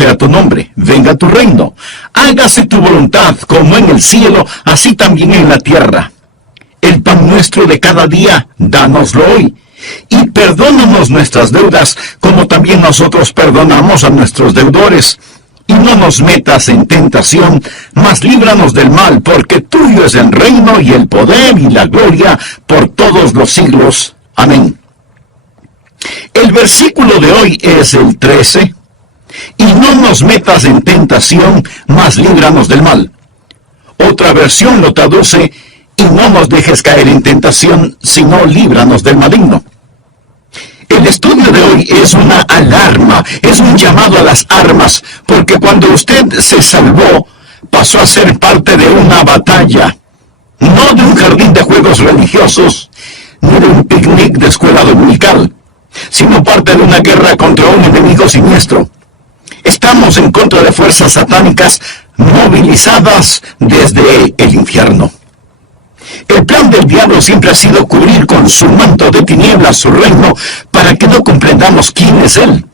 sea tu nombre, venga tu reino. Hágase tu voluntad, como en el cielo, así también en la tierra. El pan nuestro de cada día, dánoslo hoy. Y perdónanos nuestras deudas, como también nosotros perdonamos a nuestros deudores. Y no nos metas en tentación, mas líbranos del mal, porque tuyo es el reino y el poder y la gloria por todos los siglos. Amén. El versículo de hoy es el 13. Y no nos metas en tentación, mas líbranos del mal. Otra versión lo traduce: y no nos dejes caer en tentación, sino líbranos del maligno. El estudio de hoy es una alarma, es un llamado a las armas, porque cuando usted se salvó, pasó a ser parte de una batalla, no de un jardín de juegos religiosos, ni de un picnic de escuela dominical, sino parte de una guerra contra un enemigo siniestro. Estamos en contra de fuerzas satánicas movilizadas desde el infierno. El plan del diablo siempre ha sido cubrir con su manto de tinieblas su reino para que no comprendamos quién es él.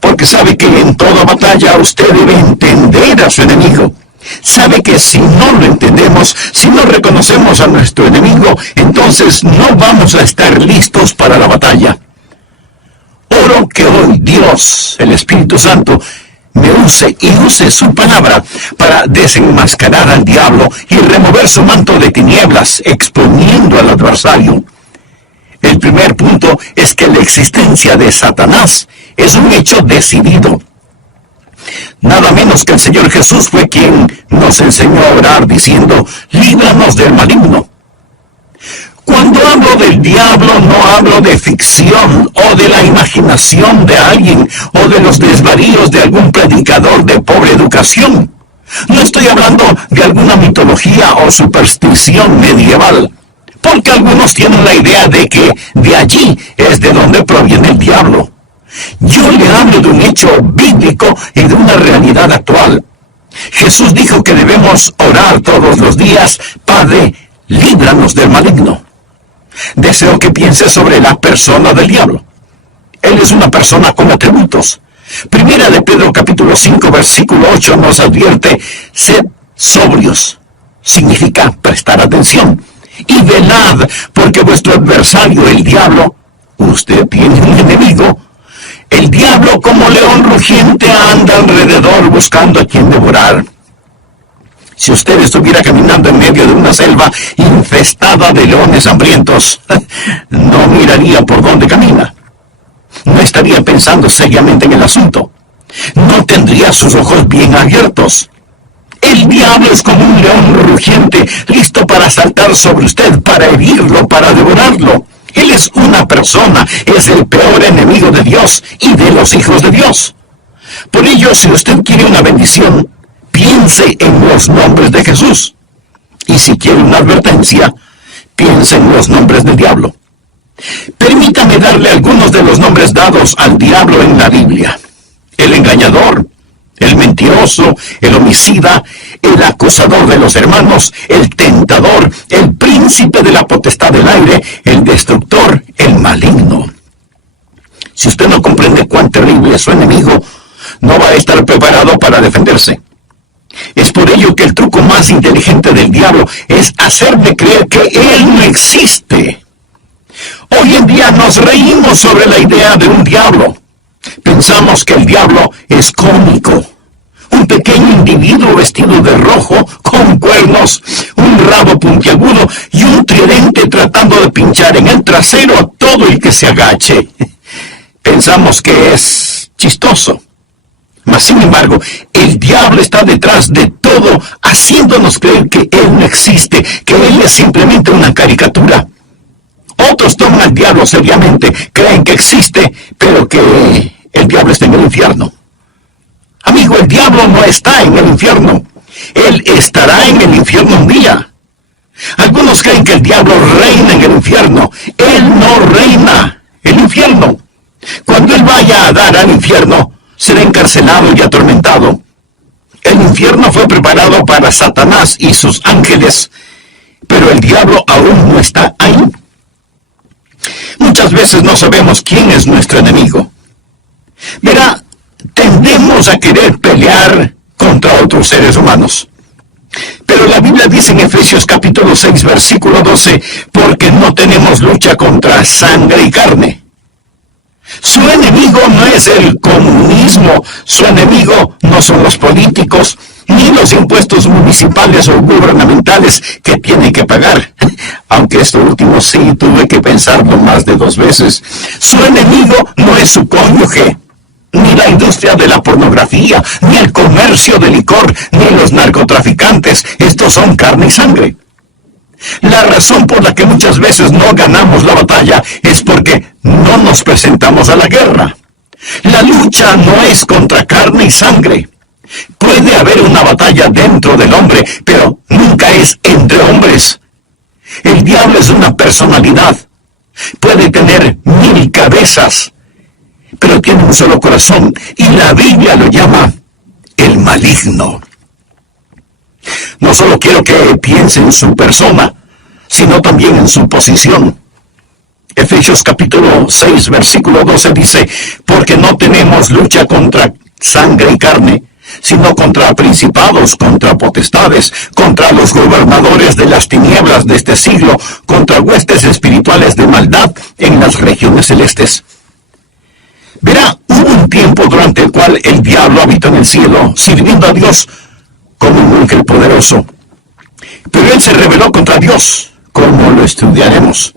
Porque sabe que en toda batalla usted debe entender a su enemigo. Sabe que si no lo entendemos, si no reconocemos a nuestro enemigo, entonces no vamos a estar listos para la batalla. Oro que hoy Dios, el Espíritu Santo, me use y use su palabra para desenmascarar al diablo y remover su manto de tinieblas, exponiendo al adversario. El primer punto es que la existencia de Satanás es un hecho decidido. Nada menos que el Señor Jesús fue quien nos enseñó a orar diciendo: líbranos del maligno. Cuando hablo del diablo, no hablo de ficción o de la imaginación de alguien o de los desvaríos de algún predicador de pobre educación. No estoy hablando de alguna mitología o superstición medieval, porque algunos tienen la idea de que de allí es de donde proviene el diablo. Yo le hablo de un hecho bíblico y de una realidad actual. Jesús dijo que debemos orar todos los días: Padre, líbranos del maligno. Deseo que piense sobre la persona del diablo. Él es una persona con atributos. Primera de Pedro capítulo 5 versículo 8 nos advierte: sed sobrios. Significa prestar atención. Y velad, porque vuestro adversario, el diablo, usted tiene un enemigo. El diablo, como león rugiente, anda alrededor buscando a quien devorar. Si usted estuviera caminando en medio de una selva infestada de leones hambrientos, no miraría por dónde camina. No estaría pensando seriamente en el asunto. No tendría sus ojos bien abiertos. El diablo es como un león rugiente, listo para saltar sobre usted, para herirlo, para devorarlo. Él es una persona, es el peor enemigo de Dios y de los hijos de Dios. Por ello, si usted quiere una bendición, piense en los nombres de Jesús. Y si quiere una advertencia, piense en los nombres del diablo. Permítame darle algunos de los nombres dados al diablo en la Biblia: el engañador, el mentiroso, el homicida, el acusador de los hermanos, el tentador, el príncipe de la potestad del aire, el destructor, el maligno. Si usted no comprende cuán terrible es su enemigo, no va a estar preparado para defenderse. Es por ello que el truco más inteligente del diablo es hacerle creer que él no existe. Hoy en día nos reímos sobre la idea de un diablo. Pensamos que el diablo es cómico. Un pequeño individuo vestido de rojo, con cuernos, un rabo puntiagudo y un tridente tratando de pinchar en el trasero a todo el que se agache. Pensamos que es chistoso. Mas, sin embargo, el diablo está detrás de todo, haciéndonos creer que él no existe, que él es simplemente una caricatura. Otros toman al diablo seriamente, creen que existe, pero que el diablo está en el infierno. Amigo, el diablo no está en el infierno. Él estará en el infierno un día. Algunos creen que el diablo reina en el infierno. Él no reina el infierno. Cuando él vaya a dar al infierno, será encarcelado y atormentado. El infierno fue preparado para Satanás y sus ángeles, pero el diablo aún no está ahí. Muchas veces no sabemos quién es nuestro enemigo. Verá, tendemos a querer pelear contra otros seres humanos. Pero la Biblia dice en Efesios capítulo 6, versículo 12, porque no tenemos lucha contra sangre y carne. Su enemigo no es el comunismo, su enemigo no son los políticos, ni los impuestos municipales o gubernamentales que tiene que pagar. Aunque esto último sí tuve que pensarlo más de 2 veces. Su enemigo no es su cónyuge, ni la industria de la pornografía, ni el comercio de licor, ni los narcotraficantes. Estos son carne y sangre. La razón por la que muchas veces no ganamos la batalla es porque no nos presentamos a la guerra. La lucha no es contra carne y sangre. Puede haber una batalla dentro del hombre, pero nunca es entre hombres. El diablo es una personalidad. Puede tener 1000 cabezas, pero tiene un solo corazón, y la Biblia lo llama el maligno. No solo quiero que piense en su persona, sino también en su posición. Efesios capítulo 6, versículo 12 dice, porque no tenemos lucha contra sangre y carne, sino contra principados, contra potestades, contra los gobernadores de las tinieblas de este siglo, contra huestes espirituales de maldad en las regiones celestes. Verá, hubo un tiempo durante el cual el diablo habitó en el cielo, sirviendo a Dios como un ángel poderoso. Pero él se rebeló contra Dios, como lo estudiaremos.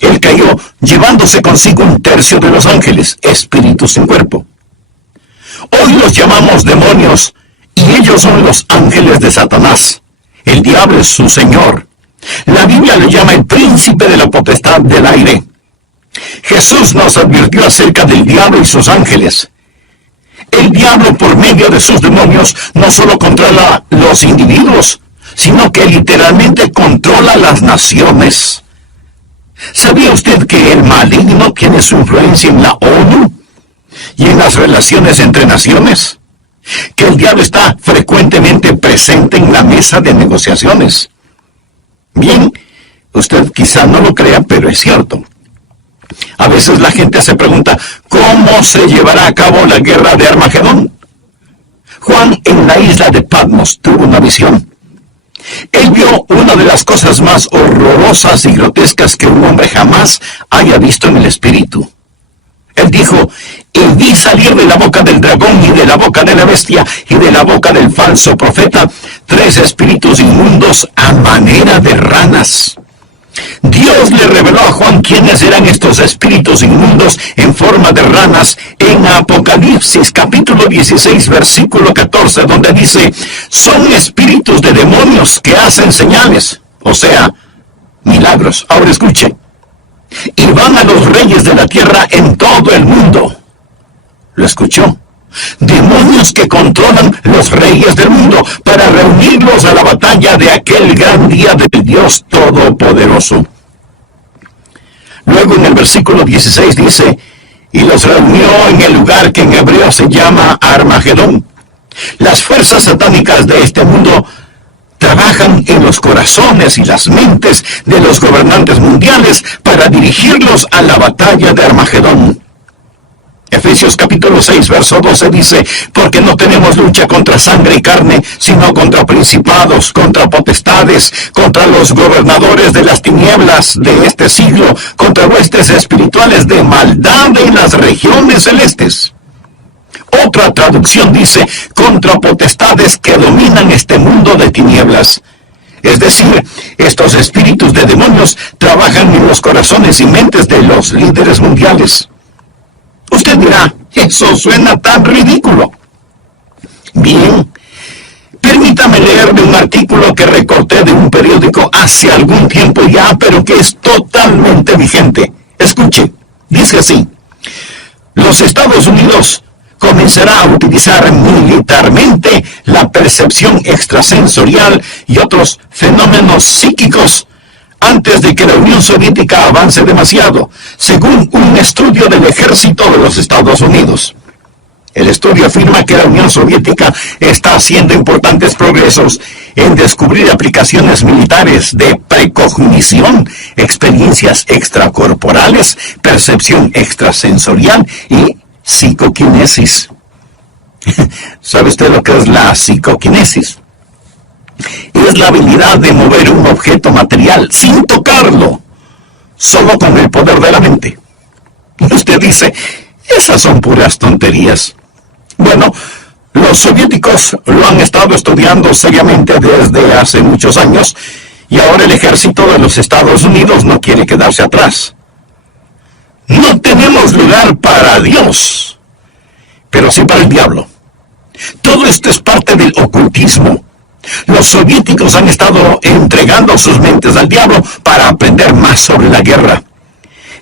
Él cayó llevándose consigo 1/3 de los ángeles, espíritus sin cuerpo. Hoy los llamamos demonios, y ellos son los ángeles de Satanás. El diablo es su señor. La Biblia le llama el príncipe de la potestad del aire. Jesús nos advirtió acerca del diablo y sus ángeles. El diablo, por medio de sus demonios, no solo controla los individuos, sino que literalmente controla las naciones. ¿Sabía usted que el maligno tiene su influencia en la ONU y en las relaciones entre naciones? Que el diablo está frecuentemente presente en la mesa de negociaciones. Bien, usted quizá no lo crea, pero es cierto. A veces la gente se pregunta, ¿cómo se llevará a cabo la guerra de Armagedón? Juan, en la isla de Patmos, tuvo una visión. Él vio una de las cosas más horrorosas y grotescas que un hombre jamás haya visto en el espíritu. Él dijo, y vi salir de la boca del dragón y de la boca de la bestia y de la boca del falso profeta 3 espíritus inmundos a manera de ranas. Dios le reveló a Juan quiénes eran estos espíritus inmundos en forma de ranas en Apocalipsis capítulo 16 versículo 14, donde dice, son espíritus de demonios que hacen señales, o sea, milagros. Ahora escuche, y van a los reyes de la tierra en todo el mundo. ¿Lo escuchó? Demonios que controlan los reyes del mundo para reunirlos a la batalla de aquel gran día del Dios Todopoderoso. Luego en el versículo 16 dice, y los reunió en el lugar que en hebreo se llama Armagedón. Las fuerzas satánicas de este mundo trabajan en los corazones y las mentes de los gobernantes mundiales para dirigirlos a la batalla de Armagedón. Efesios capítulo 6, verso 12 dice, porque no tenemos lucha contra sangre y carne, sino contra principados, contra potestades, contra los gobernadores de las tinieblas de este siglo, contra huestes espirituales de maldad en las regiones celestes. Otra traducción dice, contra potestades que dominan este mundo de tinieblas. Es decir, estos espíritus de demonios trabajan en los corazones y mentes de los líderes mundiales. Usted dirá, eso suena tan ridículo. Bien, permítame leerle un artículo que recorté de un periódico hace algún tiempo ya, pero que es totalmente vigente. Escuche, dice así, los Estados Unidos comenzará a utilizar militarmente la percepción extrasensorial y otros fenómenos psíquicos antes de que la Unión Soviética avance demasiado, según un estudio del ejército de los Estados Unidos. El estudio afirma que la Unión Soviética está haciendo importantes progresos en descubrir aplicaciones militares de precognición, experiencias extracorporales, percepción extrasensorial y psicoquinesis. ¿Sabe usted lo que es la psicoquinesis? Es la habilidad de mover un objeto material sin tocarlo, solo con el poder de la mente. Y usted dice, esas son puras tonterías. Bueno, los soviéticos lo han estado estudiando seriamente desde hace muchos años, y ahora el ejército de los Estados Unidos no quiere quedarse atrás. No tenemos lugar para Dios, pero sí para el diablo. Todo esto es parte del ocultismo. Los soviéticos han estado entregando sus mentes al diablo para aprender más sobre la guerra.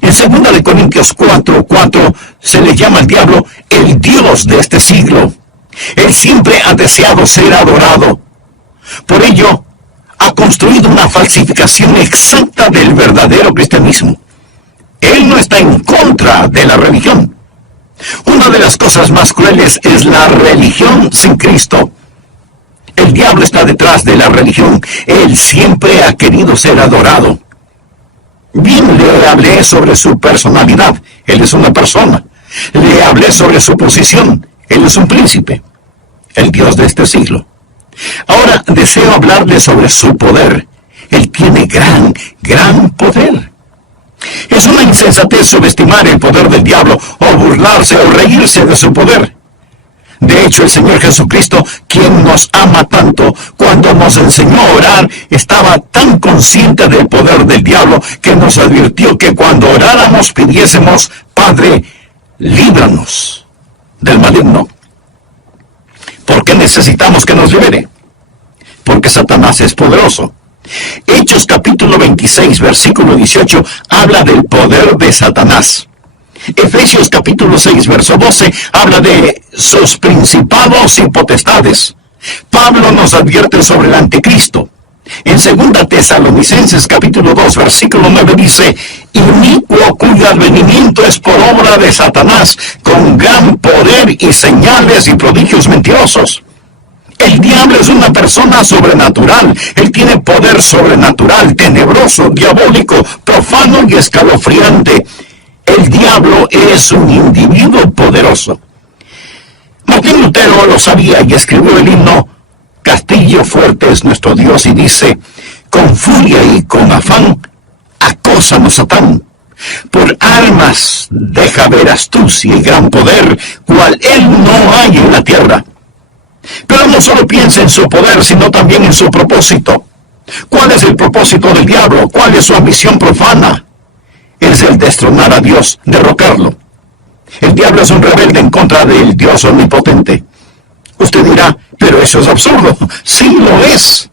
En 2 Corintios 4:4 se le llama al diablo el Dios de este siglo. Él siempre ha deseado ser adorado. Por ello, ha construido una falsificación exacta del verdadero cristianismo. Él no está en contra de la religión. Una de las cosas más crueles es la religión sin Cristo. El diablo está detrás de la religión. Él siempre ha querido ser adorado. Bien, le hablé sobre su personalidad. Él es una persona. Le hablé sobre su posición. Él es un príncipe, el Dios de este siglo. Ahora deseo hablarle sobre su poder. Él tiene gran poder. Es una insensatez subestimar el poder del diablo o burlarse o reírse de su poder. De hecho, el Señor Jesucristo, quien nos ama tanto, cuando nos enseñó a orar, estaba tan consciente del poder del diablo que nos advirtió que cuando oráramos pidiésemos, Padre, líbranos del maligno. ¿Por qué necesitamos que nos libere? Porque Satanás es poderoso. Hechos capítulo 26, versículo 18, habla del poder de Satanás. Efesios capítulo 6, verso 12, habla de sus principados y potestades. Pablo nos advierte sobre el anticristo. En 2 Tesalonicenses capítulo 2, versículo 9 dice, inicuo cuyo advenimiento es por obra de Satanás, con gran poder y señales y prodigios mentirosos. El diablo es una persona sobrenatural. Él tiene poder sobrenatural, tenebroso, diabólico, profano y escalofriante. El diablo es un individuo poderoso. Martín Lutero lo sabía y escribió el himno Castillo fuerte es nuestro Dios, y dice, con furia y con afán, acósanos Satán. Por armas deja ver astucia y gran poder, cual él no hay en la tierra. Pero no solo piensa en su poder, sino también en su propósito. ¿Cuál es el propósito del diablo? ¿Cuál es su ambición profana? Es el destronar a Dios, derrocarlo. El diablo es un rebelde en contra del Dios omnipotente. Usted dirá, pero eso es absurdo. Sí lo es.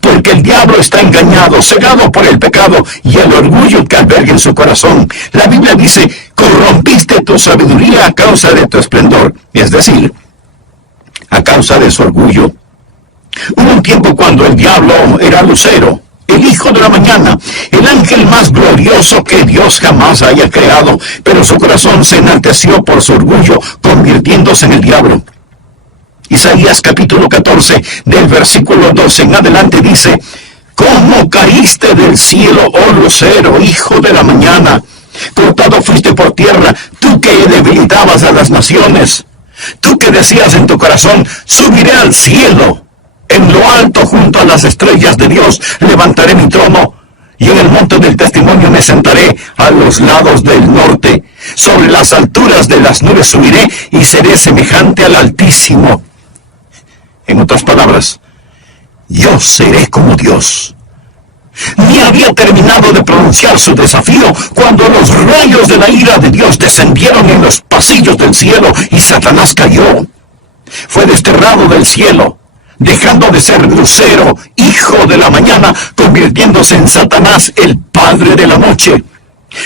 Porque el diablo está engañado, cegado por el pecado y el orgullo que alberga en su corazón. La Biblia dice, corrompiste tu sabiduría a causa de tu esplendor. Es decir, a causa de su orgullo. Hubo un tiempo cuando el diablo era Lucero, el hijo de la mañana, el ángel más glorioso que Dios jamás haya creado, pero su corazón se enalteció por su orgullo, convirtiéndose en el diablo. Isaías capítulo 14, del versículo 12 en adelante dice, ¿cómo caíste del cielo, oh Lucero, hijo de la mañana? Cortado fuiste por tierra, tú que debilitabas a las naciones. Tú que decías en tu corazón, subiré al cielo, en lo alto junto a las estrellas de Dios, levantaré mi trono, y en el monte del testimonio me sentaré a los lados del norte. Sobre las alturas de las nubes subiré y seré semejante al Altísimo. En otras palabras, yo seré como Dios. Ni había terminado de pronunciar su desafío cuando los rayos de la ira de Dios descendieron en los pasillos del cielo y Satanás cayó. Fue desterrado del cielo, dejando de ser Lucero, hijo de la mañana, convirtiéndose en Satanás, el padre de la noche.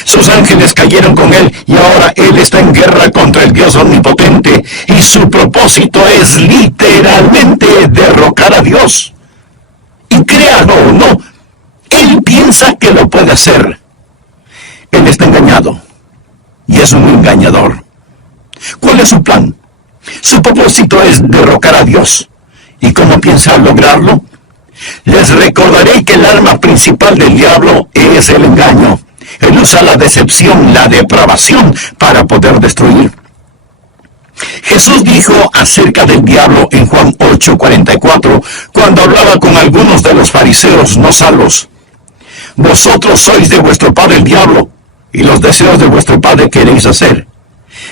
Sus ángeles cayeron con él y ahora él está en guerra contra el Dios omnipotente y su propósito es literalmente derrocar a Dios. Y créalo o no, él piensa que lo puede hacer. Él está engañado y es un engañador. ¿Cuál es su plan? Su propósito es derrocar a Dios. ¿Y cómo piensa lograrlo? Les recordaré que el arma principal del diablo es el engaño. Él usa la decepción, la depravación para poder destruir. Jesús dijo acerca del diablo en Juan 8:44, cuando hablaba con algunos de los fariseos no salvos: vosotros sois de vuestro padre el diablo, y los deseos de vuestro padre queréis hacer.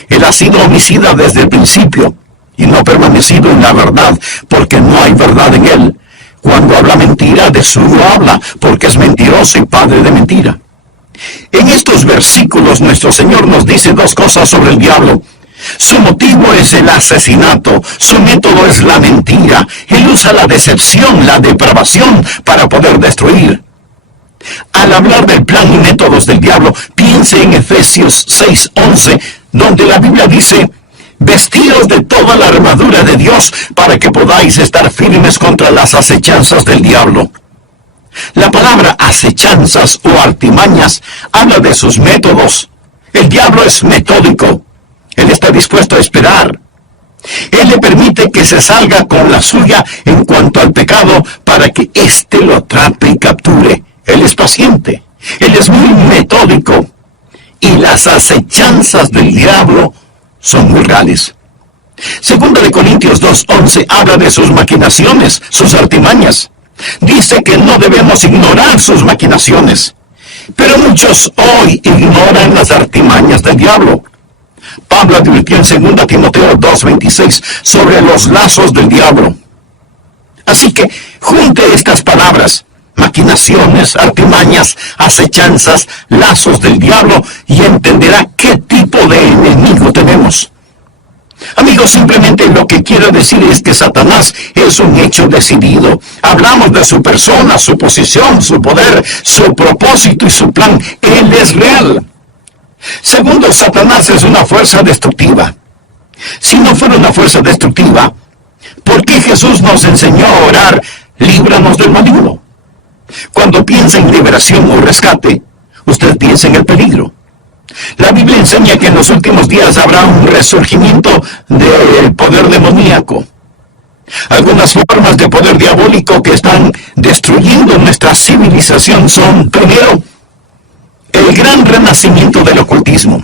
Él ha sido homicida desde el principio, y no ha permanecido en la verdad, porque no hay verdad en él. Cuando habla mentira, de suyo habla, porque es mentiroso y padre de mentira. En estos versículos nuestro Señor nos dice dos cosas sobre el diablo. Su motivo es el asesinato, su método es la mentira. Él usa la decepción, la depravación para poder destruir. Al hablar del plan y métodos del diablo, piense en Efesios 6:11, donde la Biblia dice: vestíos de toda la armadura de Dios para que podáis estar firmes contra las acechanzas del diablo. La palabra acechanzas o artimañas habla de sus métodos. El diablo es metódico. Él está dispuesto a esperar. Él le permite que se salga con la suya en cuanto al pecado para que éste lo atrape y capture. Él es paciente. Él es muy metódico. Y las acechanzas del diablo son muy reales. Segunda de Corintios 2:11 habla de sus maquinaciones, sus artimañas. Dice que no debemos ignorar sus maquinaciones. Pero muchos hoy ignoran las artimañas del diablo. Pablo advirtió en 2 Timoteo 2:26 sobre los lazos del diablo. Así que junte estas palabras: maquinaciones, artimañas, acechanzas, lazos del diablo, y entenderá qué tipo de enemigo tenemos. Amigos, simplemente lo que quiero decir es que Satanás es un hecho decidido. Hablamos de su persona, su posición, su poder, su propósito y su plan. Él es real. Segundo, Satanás es una fuerza destructiva. Si no fuera una fuerza destructiva, ¿por qué Jesús nos enseñó a orar: líbranos del maligno? Cuando piensa en liberación o rescate, usted piensa en el peligro. La Biblia enseña que en los últimos días habrá un resurgimiento del poder demoníaco. Algunas formas de poder diabólico que están destruyendo nuestra civilización son, primero, el gran renacimiento del ocultismo.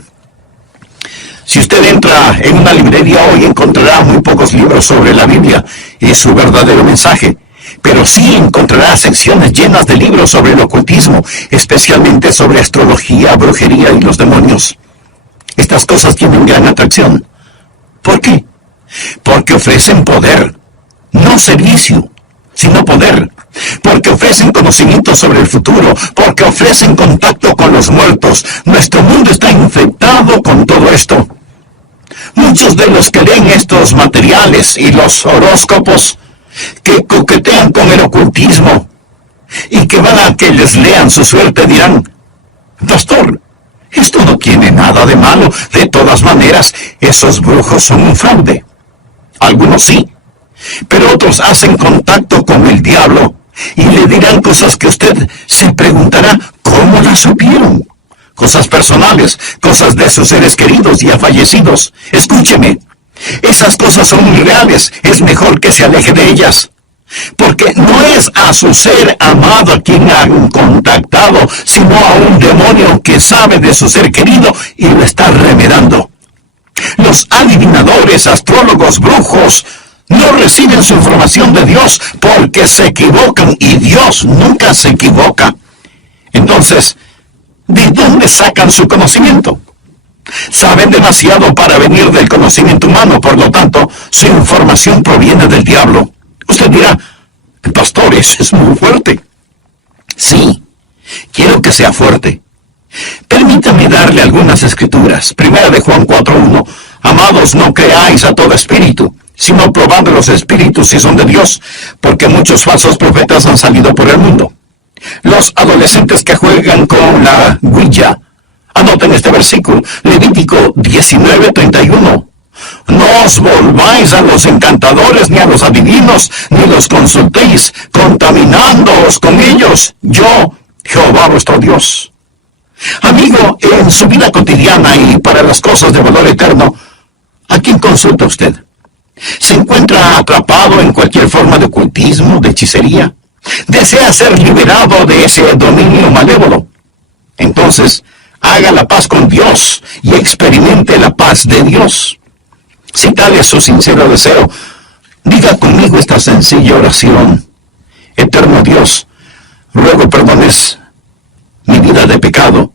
Si usted entra en una librería hoy, encontrará muy pocos libros sobre la Biblia y su verdadero mensaje. Pero sí encontrará secciones llenas de libros sobre el ocultismo, especialmente sobre astrología, brujería y los demonios. Estas cosas tienen gran atracción. ¿Por qué? Porque ofrecen poder, no servicio, sino poder. Porque ofrecen conocimiento sobre el futuro, porque ofrecen contacto con los muertos. Nuestro mundo está infectado con todo esto. Muchos de los que leen estos materiales y los horóscopos, que coquetean con el ocultismo y que van a que les lean su suerte, dirán: pastor, esto no tiene nada de malo. De todas maneras, esos brujos son un fraude. Algunos sí, pero otros hacen contacto con el diablo y le dirán cosas que usted se preguntará: ¿cómo las supieron? Cosas personales, cosas de sus seres queridos ya fallecidos. Escúcheme, esas cosas son muy reales. Es mejor que se aleje de ellas, porque no es a su ser amado a quien han contactado, sino a un demonio que sabe de su ser querido y lo está remedando. Los adivinadores, astrólogos, brujos no reciben su información de Dios porque se equivocan, y Dios nunca se equivoca. Entonces, ¿de dónde sacan su conocimiento? Saben demasiado para venir del conocimiento humano, por lo tanto, su información proviene del diablo. Usted dirá: pastor, eso es muy fuerte. Sí, quiero que sea fuerte. Permítame darle algunas escrituras. Primera de Juan 4:1. Amados, no creáis a todo espíritu, sino probad los espíritus si son de Dios, porque muchos falsos profetas han salido por el mundo. Los adolescentes que juegan con la Ouija, anoten este versículo, Levítico 19:31. No os volváis a los encantadores, ni a los adivinos, ni los consultéis, contaminándoos con ellos. Yo, Jehová vuestro Dios. Amigo, en su vida cotidiana y para las cosas de valor eterno, ¿a quién consulta usted? ¿Se encuentra atrapado en cualquier forma de ocultismo, de hechicería? ¿Desea ser liberado de ese dominio malévolo? Entonces, haga la paz con Dios y experimente la paz de Dios. Si tal es su sincero deseo, diga conmigo esta sencilla oración. Eterno Dios, ruego perdones mi vida de pecado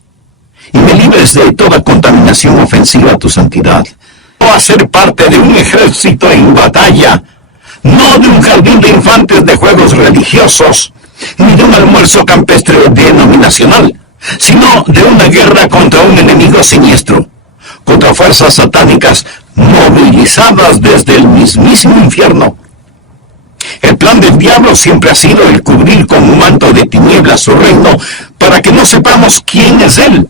y me libres de toda contaminación ofensiva a tu santidad. O a ser parte de un ejército en batalla, no de un jardín de infantes de juegos religiosos, ni de un almuerzo campestre denominacional, sino de una guerra contra un enemigo siniestro, contra fuerzas satánicas movilizadas desde el mismísimo infierno. El plan del diablo siempre ha sido el cubrir con un manto de tinieblas su reino para que no sepamos quién es él.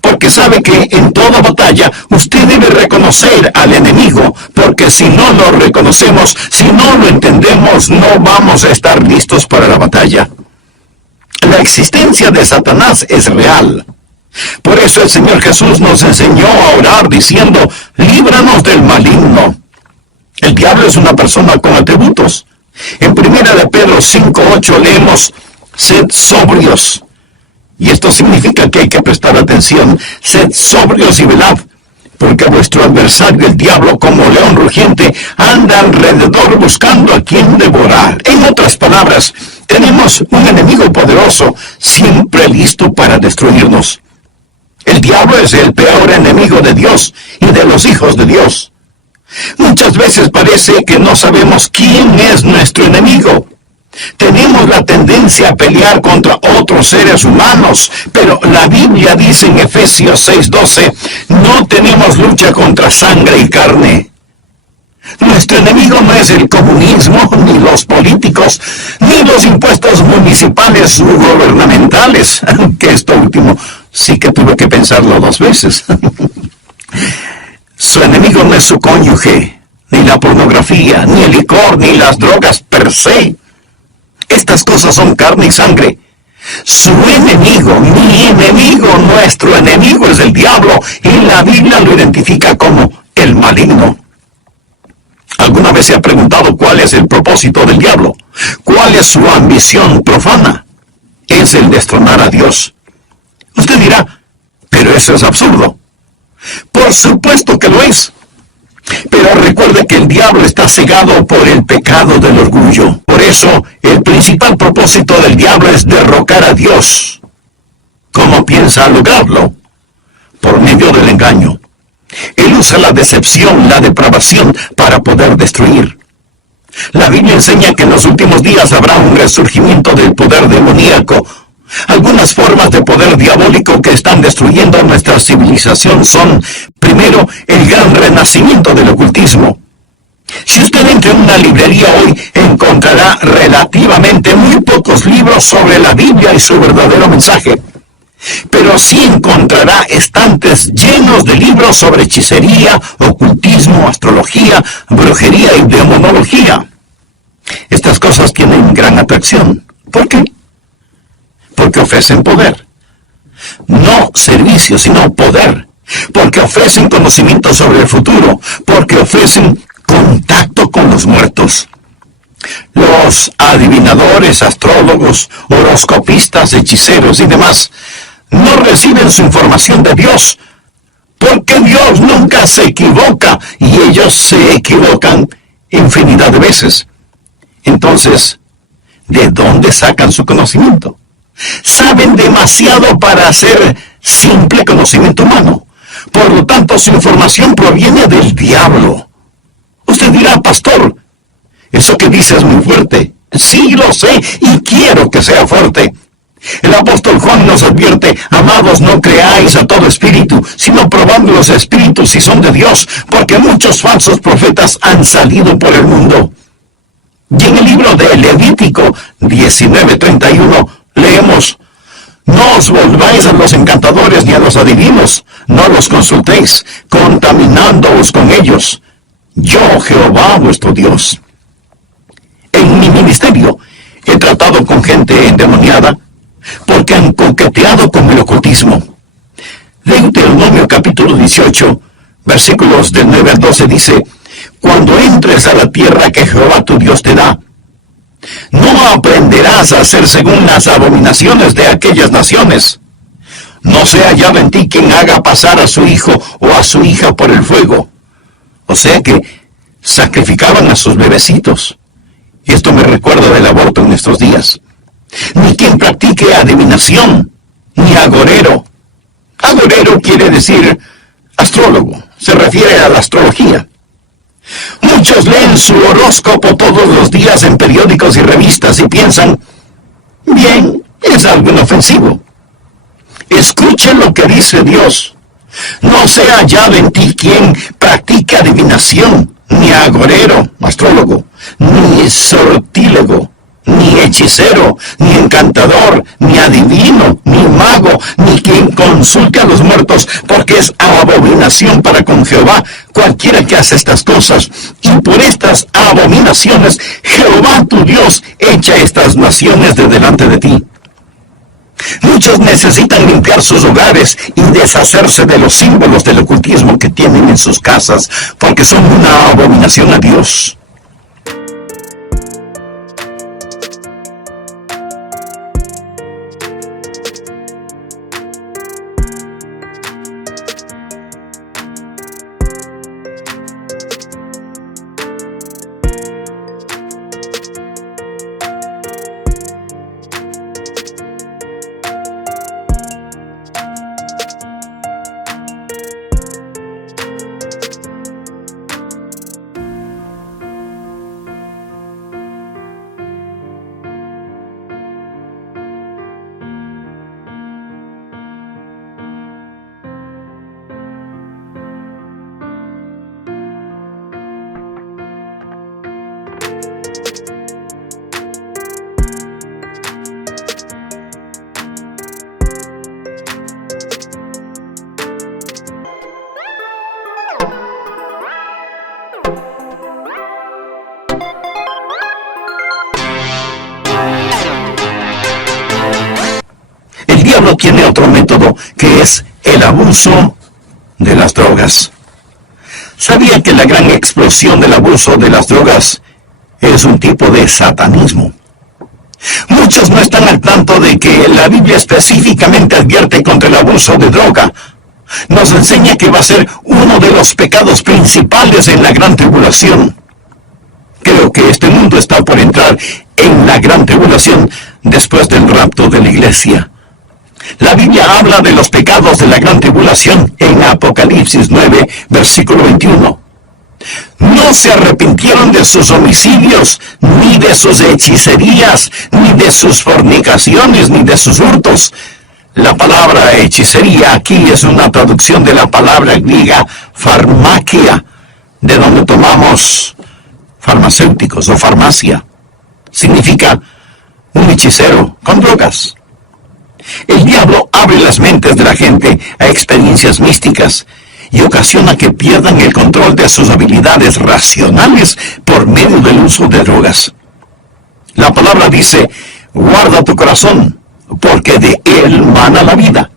Porque sabe que en toda batalla usted debe reconocer al enemigo, porque si no lo reconocemos, si no lo entendemos, no vamos a estar listos para la batalla. La existencia de Satanás es real. Por eso el Señor Jesús nos enseñó a orar diciendo, líbranos del maligno. El diablo es una persona con atributos. En 1 de Pedro 5:8 leemos, sed sobrios. Y esto significa que hay que prestar atención. Sed sobrios y velad, porque vuestro adversario, el diablo, como león rugiente, anda alrededor buscando a quien devorar. En otras palabras, tenemos un enemigo poderoso, siempre listo para destruirnos. El diablo es el peor enemigo de Dios y de los hijos de Dios. Muchas veces parece que no sabemos quién es nuestro enemigo. Tenemos la tendencia a pelear contra otros seres humanos, pero la Biblia dice en Efesios 6:12, no tenemos lucha contra sangre y carne. Nuestro enemigo no es el comunismo, ni los políticos, ni los impuestos municipales u gubernamentales, que esto último sí que tuve que pensarlo 2 veces. Su enemigo no es su cónyuge, ni la pornografía, ni el licor, ni las drogas per se. Estas cosas son carne y sangre. Su enemigo, mi enemigo, nuestro enemigo es el diablo, y la Biblia lo identifica como el maligno. ¿Alguna vez se ha preguntado cuál es el propósito del diablo? ¿Cuál es su ambición profana? Es el destronar a Dios. Usted dirá, pero eso es absurdo. Por supuesto que lo es. Pero recuerde que el diablo está cegado por el pecado del orgullo. Por eso, el principal propósito del diablo es derrocar a Dios. ¿Cómo piensa lograrlo? Por medio del engaño. Él usa la decepción, la depravación, para poder destruir. La Biblia enseña que en los últimos días habrá un resurgimiento del poder demoníaco. Algunas formas de poder diabólico que están destruyendo nuestra civilización son, primero, el gran renacimiento del ocultismo. Si usted entra en una librería hoy, encontrará relativamente muy pocos libros sobre la Biblia y su verdadero mensaje. Pero sí encontrará estantes llenos de libros sobre hechicería, ocultismo, astrología, brujería y demonología. Estas cosas tienen gran atracción. ¿Por qué? Porque ofrecen poder. No servicio, sino poder. Porque ofrecen conocimiento sobre el futuro. Porque ofrecen contacto con los muertos. Los adivinadores, astrólogos, horoscopistas, hechiceros y demás no reciben su información de Dios, porque Dios nunca se equivoca y ellos se equivocan infinidad de veces. Entonces, ¿de dónde sacan su conocimiento? Saben demasiado para hacer simple conocimiento humano. Por lo tanto, su información proviene del diablo. Usted dirá, pastor, eso que dice es muy fuerte. Sí, lo sé, y quiero que sea fuerte. El apóstol Juan nos advierte, amados, no creáis a todo espíritu, sino probad los espíritus si son de Dios, porque muchos falsos profetas han salido por el mundo. Y en el libro de Levítico 19:31 leemos, no os volváis a los encantadores ni a los adivinos, no los consultéis, contaminándoos con ellos. Yo, Jehová, vuestro Dios. En mi ministerio he tratado con gente endemoniada, porque han coqueteado con el ocultismo. Deuteronomio capítulo 18, versículos del 9 al 12 dice, cuando entres a la tierra que Jehová tu Dios te da, no aprenderás a hacer según las abominaciones de aquellas naciones. No sea hallado en ti quien haga pasar a su hijo o a su hija por el fuego, O sea que sacrificaban a sus bebecitos. Y esto me recuerda del aborto en estos días. Ni quien practique adivinación, ni agorero. Agorero quiere decir astrólogo, se refiere a la astrología. Muchos leen su horóscopo todos los días en periódicos y revistas y piensan, bien, es algo inofensivo. Escuche lo que dice Dios. No sea hallado en ti quien practique adivinación, ni agorero, astrólogo, ni sortílego, ni hechicero, ni encantador, ni adivino, ni mago, ni quien consulte a los muertos, porque es abominación para con Jehová cualquiera que hace estas cosas. Y por estas abominaciones Jehová tu Dios echa estas naciones de delante de ti. Muchos necesitan limpiar sus hogares y deshacerse de los símbolos del ocultismo que tienen en sus casas, porque son una abominación a Dios. No tiene otro método que es el abuso de las drogas. ¿Sabía que la gran explosión del abuso de las drogas es un tipo de satanismo? Muchos no están al tanto de que la Biblia específicamente advierte contra el abuso de droga. Nos enseña que va a ser uno de los pecados principales en la gran tribulación. Creo que este mundo está por entrar en la gran tribulación después del rapto de la iglesia. La Biblia habla de los pecados de la gran tribulación en Apocalipsis 9, versículo 21. No se arrepintieron de sus homicidios, ni de sus hechicerías, ni de sus fornicaciones, ni de sus hurtos. La palabra hechicería aquí es una traducción de la palabra griega farmakia, de donde tomamos farmacéuticos o farmacia. Significa un hechicero con drogas. El diablo abre las mentes de la gente a experiencias místicas y ocasiona que pierdan el control de sus habilidades racionales por medio del uso de drogas. La palabra dice, guarda tu corazón, porque de él mana la vida.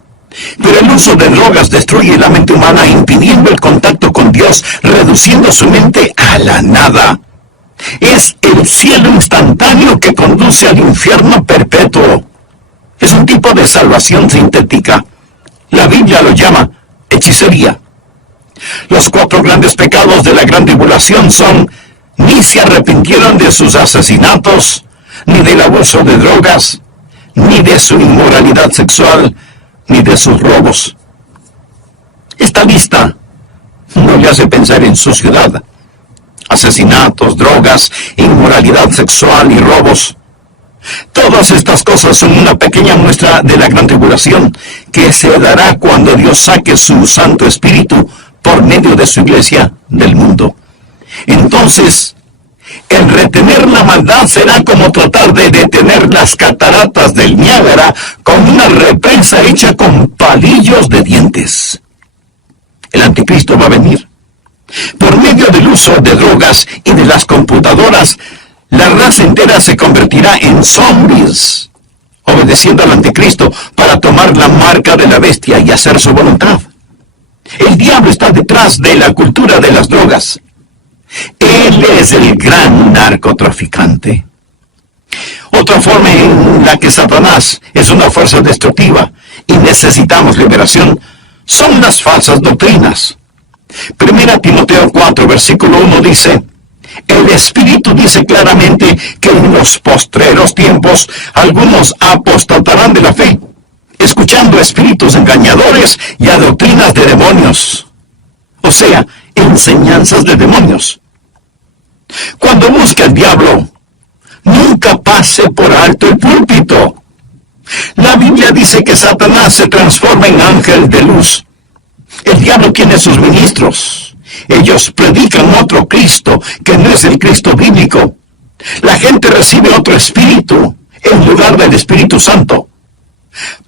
Pero el uso de drogas destruye la mente humana, impidiendo el contacto con Dios, reduciendo su mente a la nada. Es el cielo instantáneo que conduce al infierno perpetuo. Es un tipo de salvación sintética. La Biblia lo llama hechicería. Los 4 grandes pecados de la gran tribulación son: ni se arrepintieron de sus asesinatos, ni del abuso de drogas, ni de su inmoralidad sexual, ni de sus robos. Esta lista no le hace pensar en su ciudad. Asesinatos, drogas, inmoralidad sexual y robos. Todas estas cosas son una pequeña muestra de la gran tribulación que se dará cuando Dios saque su Santo Espíritu por medio de su iglesia del mundo. Entonces, el retener la maldad será como tratar de detener las cataratas del Niágara con una represa hecha con palillos de dientes. El anticristo va a venir. Por medio del uso de drogas y de las computadoras, la raza entera se convertirá en zombies, obedeciendo al anticristo para tomar la marca de la bestia y hacer su voluntad. El diablo está detrás de la cultura de las drogas. Él es el gran narcotraficante. Otra forma en la que Satanás es una fuerza destructiva y necesitamos liberación son las falsas doctrinas. Primera Timoteo 4, versículo 1 dice: el Espíritu dice claramente que en los postreros tiempos algunos apostatarán de la fe, escuchando a espíritus engañadores y a doctrinas de demonios. O sea, enseñanzas de demonios. Cuando busca el diablo, nunca pase por alto el púlpito. La Biblia dice que Satanás se transforma en ángel de luz. El diablo tiene sus ministros. Ellos predican otro Cristo que no es el Cristo bíblico. La gente recibe otro espíritu en lugar del Espíritu Santo.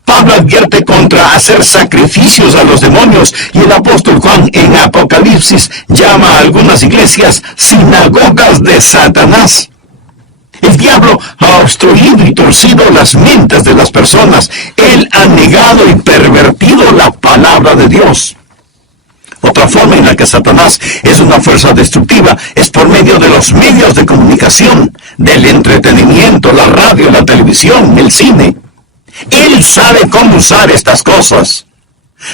Pablo advierte contra hacer sacrificios a los demonios, y el apóstol Juan en Apocalipsis llama a algunas iglesias sinagogas de Satanás. El diablo ha obstruido y torcido las mentes de las personas. Él ha negado y pervertido la palabra de Dios. Otra forma en la que Satanás es una fuerza destructiva es por medio de los medios de comunicación, del entretenimiento, la radio, la televisión, el cine. Él sabe cómo usar estas cosas.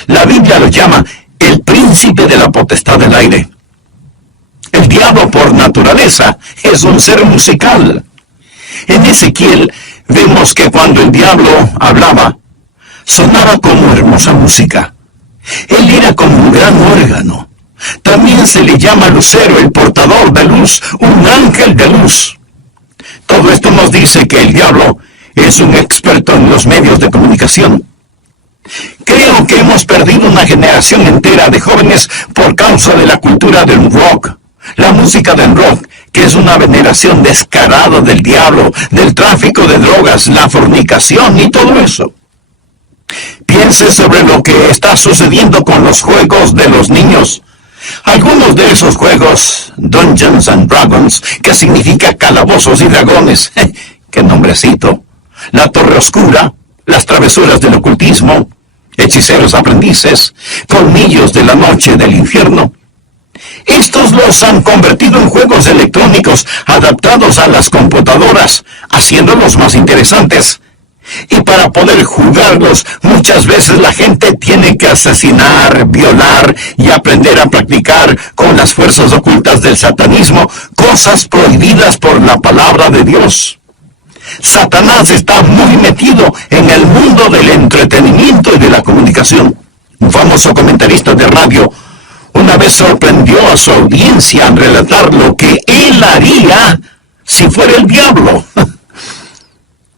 La Biblia lo llama el príncipe de la potestad del aire. El diablo por naturaleza es un ser musical. En Ezequiel vemos que cuando el diablo hablaba, sonaba como hermosa música. Él era como un gran órgano. También se le llama lucero, el portador de luz, un ángel de luz. Todo esto nos dice que el diablo es un experto en los medios de comunicación. Creo que hemos perdido una generación entera de jóvenes por causa de la cultura del rock, la música del rock, que es una veneración descarada del diablo, del tráfico de drogas, la fornicación y todo eso. Piense sobre lo que está sucediendo con los juegos de los niños. Algunos de esos juegos, Dungeons and Dragons, que significa calabozos y dragones, qué nombrecito, la Torre Oscura, las travesuras del ocultismo, hechiceros aprendices, colmillos de la noche del infierno. Estos los han convertido en juegos electrónicos adaptados a las computadoras, haciéndolos más interesantes. Y para poder jugarlos, muchas veces la gente tiene que asesinar, violar y aprender a practicar con las fuerzas ocultas del satanismo cosas prohibidas por la palabra de Dios. Satanás está muy metido en el mundo del entretenimiento y de la comunicación. Un famoso comentarista de radio una vez sorprendió a su audiencia al relatar lo que él haría si fuera el diablo.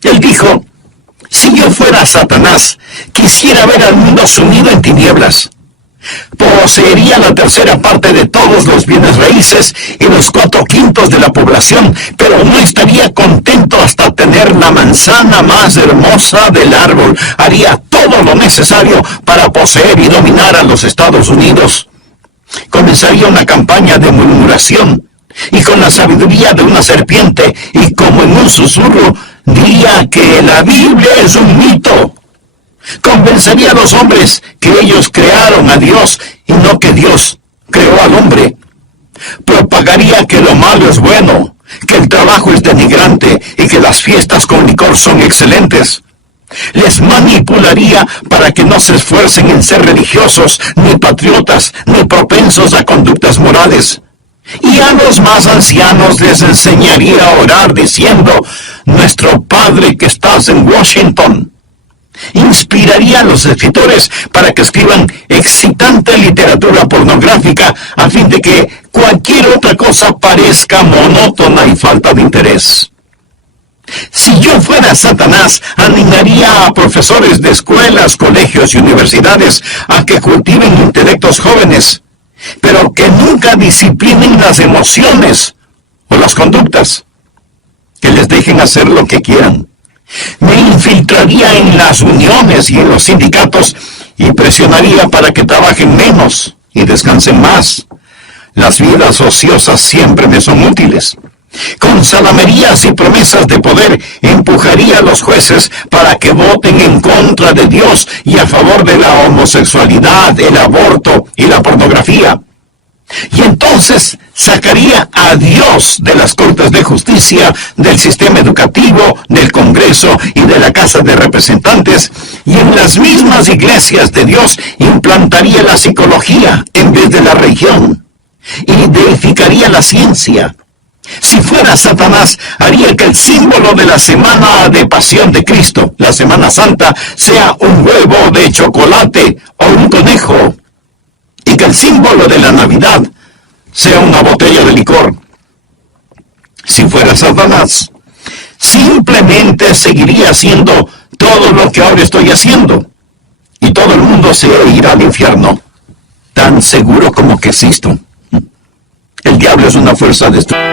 Él dijo: si yo fuera Satanás, quisiera ver al mundo sumido en tinieblas. Poseería la tercera parte de todos los bienes raíces y los 4/5 de la población, pero no estaría contento hasta tener la manzana más hermosa del árbol. Haría todo lo necesario para poseer y dominar a los Estados Unidos. Comenzaría una campaña de murmuración, y con la sabiduría de una serpiente y como en un susurro, diría que la Biblia es un mito. Convencería a los hombres que ellos crearon a Dios y no que Dios creó al hombre. Propagaría que lo malo es bueno, que el trabajo es denigrante y que las fiestas con licor son excelentes. Les manipularía para que no se esfuercen en ser religiosos, ni patriotas, ni propensos a conductas morales. Y a los más ancianos les enseñaría a orar diciendo: nuestro Padre que estás en Washington. Inspiraría a los escritores para que escriban excitante literatura pornográfica a fin de que cualquier otra cosa parezca monótona y falta de interés. Si yo fuera Satanás, animaría a profesores de escuelas, colegios y universidades a que cultiven intelectos jóvenes, pero que nunca disciplinen las emociones o las conductas, que les dejen hacer lo que quieran. Me infiltraría en las uniones y en los sindicatos y presionaría para que trabajen menos y descansen más. Las vidas ociosas siempre me son útiles. Con salamerías y promesas de poder empujaría a los jueces para que voten en contra de Dios y a favor de la homosexualidad, el aborto y la pornografía. Y entonces sacaría a Dios de las cortes de justicia, del sistema educativo, del Congreso y de la Casa de Representantes, y en las mismas iglesias de Dios implantaría la psicología en vez de la religión, y deificaría la ciencia. Si fuera Satanás, haría que el símbolo de la semana de pasión de Cristo, la Semana Santa, sea un huevo de chocolate o un conejo, y que el símbolo de la Navidad sea una botella de licor. Si fuera Satanás, simplemente seguiría haciendo todo lo que ahora estoy haciendo, y todo el mundo se irá al infierno, tan seguro como que existo. El diablo es una fuerza destructiva.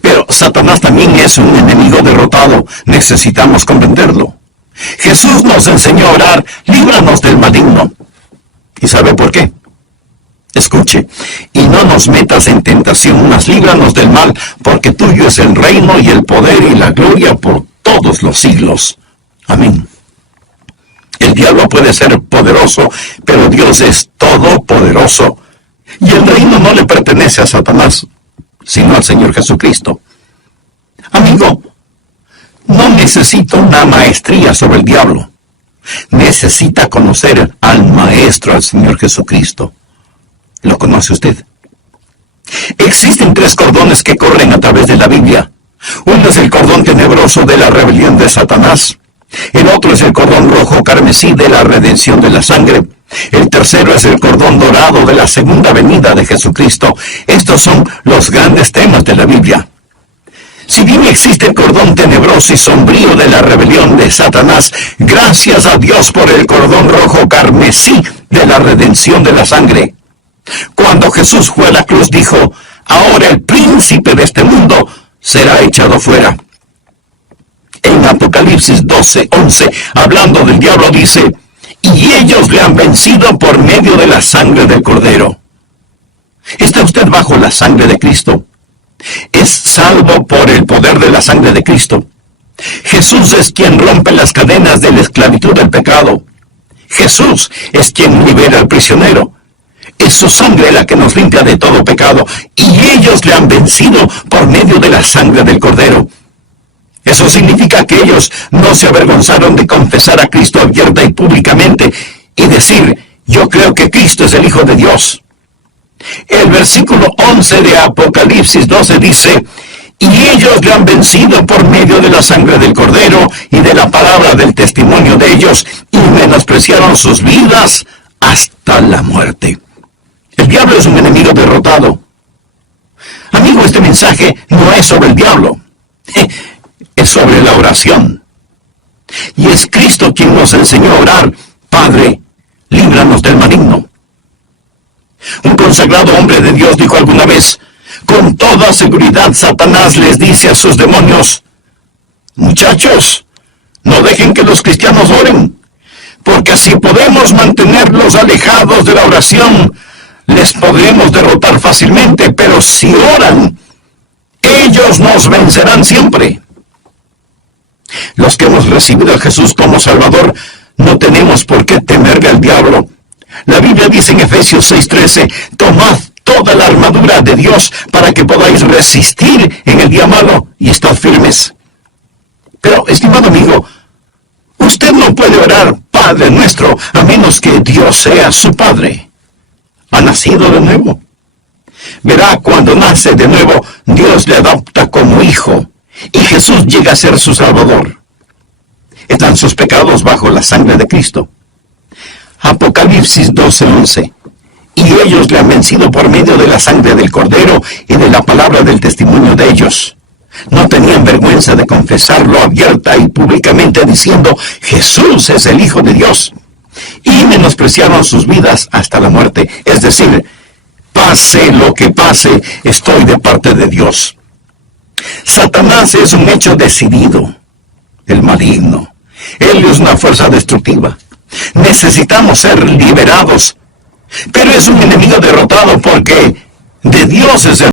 Pero Satanás también es un enemigo derrotado. Necesitamos comprenderlo. Jesús nos enseñó a orar: líbranos del maligno. ¿Y sabe por qué? Escuche: y no nos metas en tentación, mas líbranos del mal, porque tuyo es el reino y el poder y la gloria por todos los siglos. Amén. El diablo puede ser poderoso, pero Dios es todopoderoso. Y el reino no le pertenece a Satanás, sino al Señor Jesucristo. Amigo, no necesita una maestría sobre el diablo. Necesita conocer al Maestro, al Señor Jesucristo. ¿Lo conoce usted? Existen 3 cordones que corren a través de la Biblia. Uno es el cordón tenebroso de la rebelión de Satanás. El otro es el cordón rojo carmesí de la redención de la sangre. El tercero es el cordón dorado de la segunda venida de Jesucristo. Estos son los grandes temas de la Biblia. Si bien existe el cordón tenebroso y sombrío de la rebelión de Satanás, gracias a Dios por el cordón rojo carmesí de la redención de la sangre. Cuando Jesús fue a la cruz, dijo: ahora el príncipe de este mundo será echado fuera. En Apocalipsis 12:11, hablando del diablo, dice: y ellos le han vencido por medio de la sangre del Cordero. ¿Está usted bajo la sangre de Cristo? Es salvo por el poder de la sangre de Cristo. Jesús es quien rompe las cadenas de la esclavitud del pecado. Jesús es quien libera al prisionero. Es su sangre la que nos limpia de todo pecado, y ellos le han vencido por medio de la sangre del Cordero. Eso significa que ellos no se avergonzaron de confesar a Cristo abierta y públicamente y decir: yo creo que Cristo es el Hijo de Dios. El versículo 11 de Apocalipsis 12 dice: y ellos le han vencido por medio de la sangre del Cordero y de la palabra del testimonio de ellos, y menospreciaron sus vidas hasta la muerte. El diablo es un enemigo derrotado. Amigo, este mensaje no es sobre el diablo. Es sobre la oración. Y es Cristo quien nos enseñó a orar: Padre, líbranos del maligno. Un consagrado hombre de Dios dijo alguna vez: con toda seguridad Satanás les dice a sus demonios: muchachos, no dejen que los cristianos oren, porque así podemos mantenerlos alejados de la oración. Les podremos derrotar fácilmente, pero si oran, ellos nos vencerán siempre. Los que hemos recibido a Jesús como Salvador no tenemos por qué temerle al diablo. La Biblia dice en Efesios 6:13: tomad toda la armadura de Dios para que podáis resistir en el día malo y estad firmes. Pero, estimado amigo, usted no puede orar: Padre, Padre nuestro a menos que Dios sea su Padre. Ha nacido de nuevo. Verá, cuando nace de nuevo, Dios le adopta como hijo, y Jesús llega a ser su Salvador. Están sus pecados bajo la sangre de Cristo. Apocalipsis 12:11. Y ellos le han vencido por medio de la sangre del Cordero y de la palabra del testimonio de ellos. No tenían vergüenza de confesarlo abierta y públicamente diciendo, Jesús es el Hijo de Dios. Y menospreciaron sus vidas hasta la muerte. Es decir, pase lo que pase, estoy de parte de Dios. Satanás es un hecho decidido, el maligno. Él es una fuerza destructiva. Necesitamos ser liberados. Pero es un enemigo derrotado porque de Dios es el